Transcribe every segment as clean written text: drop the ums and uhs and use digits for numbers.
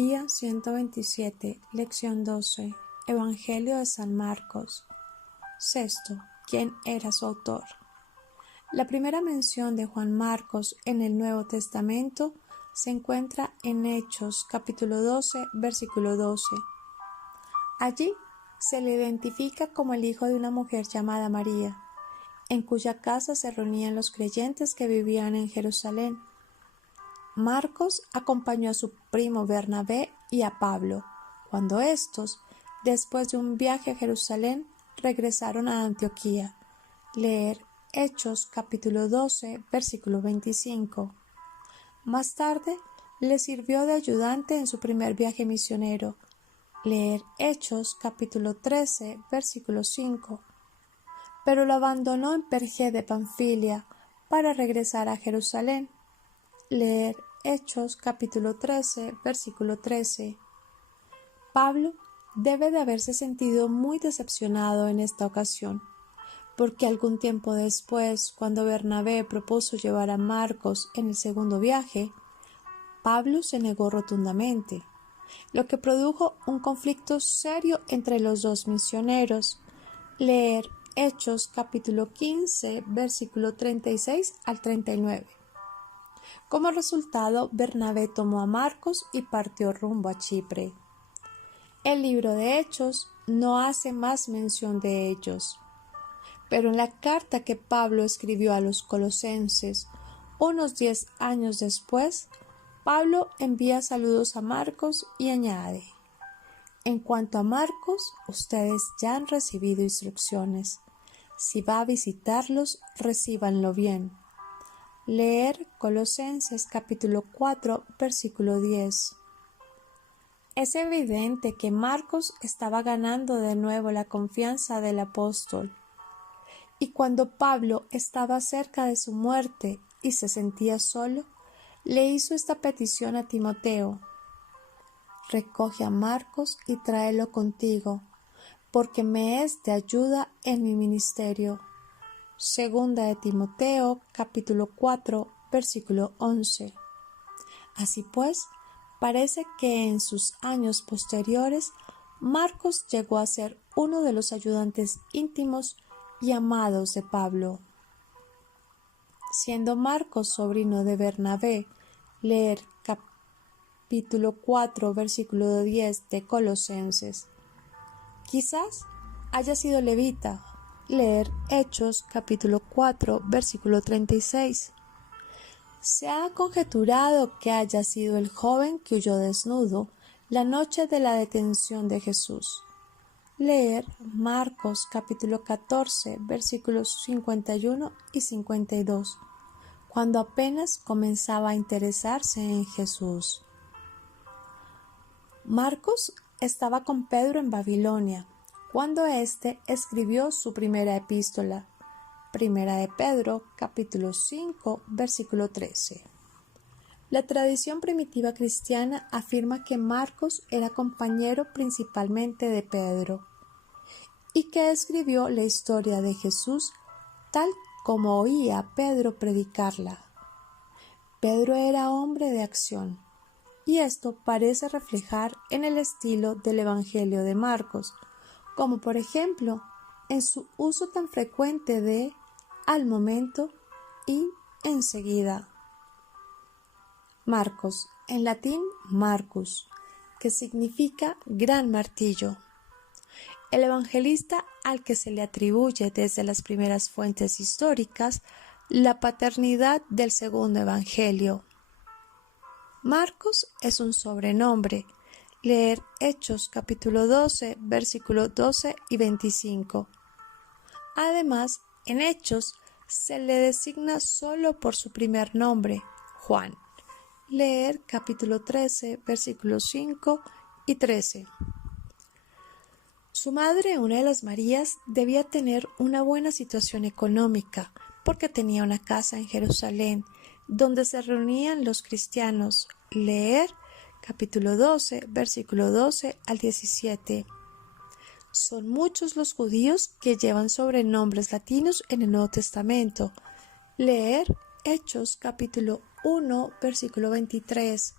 Día 127, Lección 12, Evangelio de San Marcos. Sexto, ¿quién era su autor? La primera mención de Juan Marcos en el Nuevo Testamento se encuentra en Hechos, capítulo 12, versículo 12. Allí se le identifica como el hijo de una mujer llamada María, en cuya casa se reunían los creyentes que vivían en Jerusalén. Marcos acompañó a su primo Bernabé y a Pablo, cuando éstos, después de un viaje a Jerusalén, regresaron a Antioquía. Leer Hechos capítulo 12, versículo 25. Más tarde, le sirvió de ayudante en su primer viaje misionero. Leer Hechos capítulo 13, versículo 5. Pero lo abandonó en Perge de Panfilia para regresar a Jerusalén. Leer Hechos capítulo 13, versículo 13. Pablo debe de haberse sentido muy decepcionado en esta ocasión, porque algún tiempo después, cuando Bernabé propuso llevar a Marcos en el segundo viaje, Pablo se negó rotundamente, lo que produjo un conflicto serio entre los dos misioneros. Leer Hechos capítulo 15, versículo 36 al 39. Como resultado, Bernabé tomó a Marcos y partió rumbo a Chipre. El libro de Hechos no hace más mención de ellos, pero en la carta que Pablo escribió a los colosenses, unos 10 años después, Pablo envía saludos a Marcos y añade: en cuanto a Marcos, ustedes ya han recibido instrucciones. Si va a visitarlos, recíbanlo bien. Leer Colosenses capítulo 4, versículo 10. Es evidente que Marcos estaba ganando de nuevo la confianza del apóstol. Y cuando Pablo estaba cerca de su muerte y se sentía solo, le hizo esta petición a Timoteo: recoge a Marcos y tráelo contigo, porque me es de ayuda en mi ministerio. Segunda de Timoteo, capítulo 4, versículo 11. Así pues, parece que en sus años posteriores, Marcos llegó a ser uno de los ayudantes íntimos y amados de Pablo. Siendo Marcos sobrino de Bernabé, leer capítulo 4, versículo 10 de Colosenses. Quizás haya sido levita. Leer Hechos capítulo 4, versículo 36. Se ha conjeturado que haya sido el joven que huyó desnudo la noche de la detención de Jesús. Leer Marcos capítulo 14, versículos 51 y 52, cuando apenas comenzaba a interesarse en Jesús. Marcos estaba con Pedro en Babilonia, cuando éste escribió su primera epístola, Primera de Pedro, capítulo 5, versículo 13. La tradición primitiva cristiana afirma que Marcos era compañero principalmente de Pedro y que escribió la historia de Jesús tal como oía a Pedro predicarla. Pedro era hombre de acción, y esto parece reflejar en el estilo del Evangelio de Marcos, como por ejemplo en su uso tan frecuente de al momento y enseguida. Marcos, en latín Marcus, que significa gran martillo. El evangelista al que se le atribuye desde las primeras fuentes históricas la paternidad del segundo evangelio. Marcos es un sobrenombre. Leer Hechos capítulo 12, versículos 12 y 25. Además, en Hechos se le designa solo por su primer nombre, Juan. Leer capítulo 13, versículos 5 y 13. Su madre, una de las Marías, debía tener una buena situación económica, porque tenía una casa en Jerusalén, donde se reunían los cristianos. Leer capítulo 12, versículo 12 al 17. Son muchos los judíos que llevan sobrenombres latinos en el Nuevo Testamento. Leer Hechos capítulo 1, versículo 23.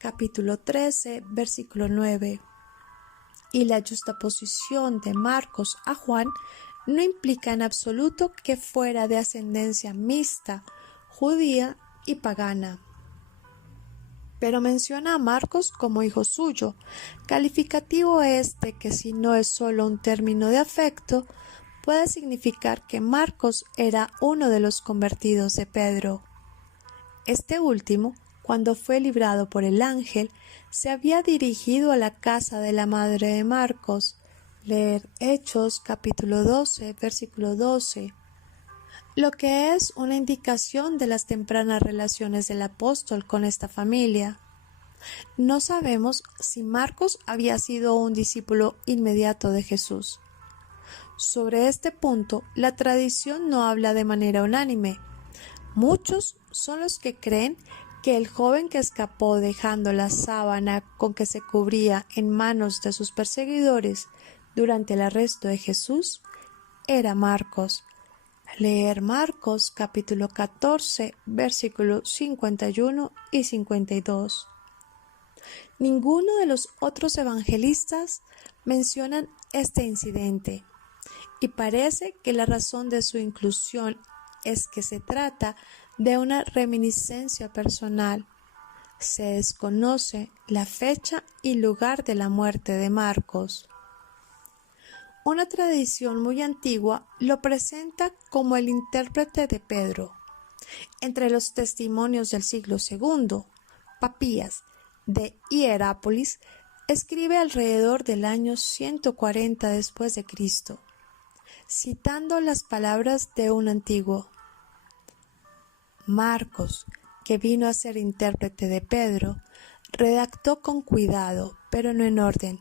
capítulo 13, versículo 9. Y la justaposición de Marcos a Juan no implica en absoluto que fuera de ascendencia mixta, judía y pagana. Pero menciona a Marcos como hijo suyo, calificativo que si no es solo un término de afecto, puede significar que Marcos era uno de los convertidos de Pedro. Este último, cuando fue librado por el ángel, se había dirigido a la casa de la madre de Marcos. Leer Hechos capítulo 12, versículo 12. Lo que es una indicación de las tempranas relaciones del apóstol con esta familia. No sabemos si Marcos había sido un discípulo inmediato de Jesús. Sobre este punto, la tradición no habla de manera unánime. Muchos son los que creen que el joven que escapó dejando la sábana con que se cubría en manos de sus perseguidores durante el arresto de Jesús era Marcos. Leer Marcos capítulo 14, versículos 51 y 52. Ninguno de los otros evangelistas mencionan este incidente, y parece que la razón de su inclusión es que se trata de una reminiscencia personal. Se desconoce la fecha y lugar de la muerte de Marcos. Una tradición muy antigua lo presenta como el intérprete de Pedro. Entre los testimonios del siglo II, Papías de Hierápolis escribe alrededor del año 140 después de Cristo, citando las palabras de un antiguo. Marcos, que vino a ser intérprete de Pedro, redactó con cuidado, pero no en orden,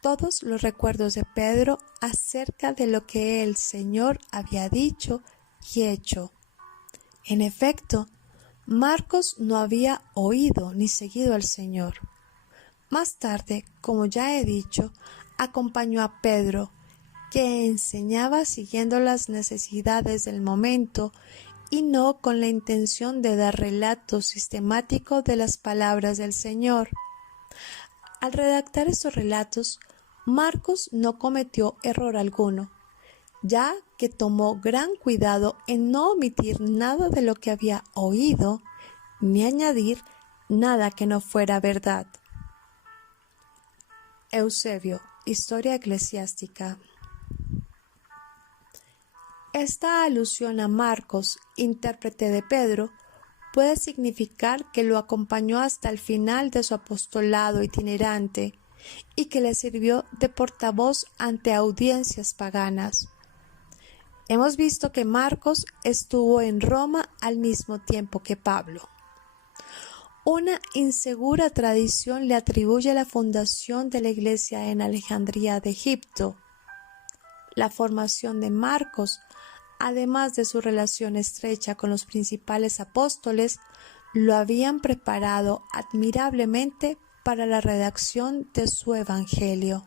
todos los recuerdos de Pedro acerca de lo que el Señor había dicho y hecho. En efecto, Marcos no había oído ni seguido al Señor. Más tarde, como ya he dicho, acompañó a Pedro, que enseñaba siguiendo las necesidades del momento y no con la intención de dar relato sistemático de las palabras del Señor. Al redactar estos relatos, Marcos no cometió error alguno, ya que tomó gran cuidado en no omitir nada de lo que había oído, ni añadir nada que no fuera verdad. Eusebio, Historia Eclesiástica. Esta alusión a Marcos, intérprete de Pedro, puede significar que lo acompañó hasta el final de su apostolado itinerante y que le sirvió de portavoz ante audiencias paganas. Hemos visto que Marcos estuvo en Roma al mismo tiempo que Pablo. Una insegura tradición le atribuye la fundación de la iglesia en Alejandría de Egipto. La formación de Marcos, además de su relación estrecha con los principales apóstoles, lo habían preparado admirablemente para la redacción de su evangelio.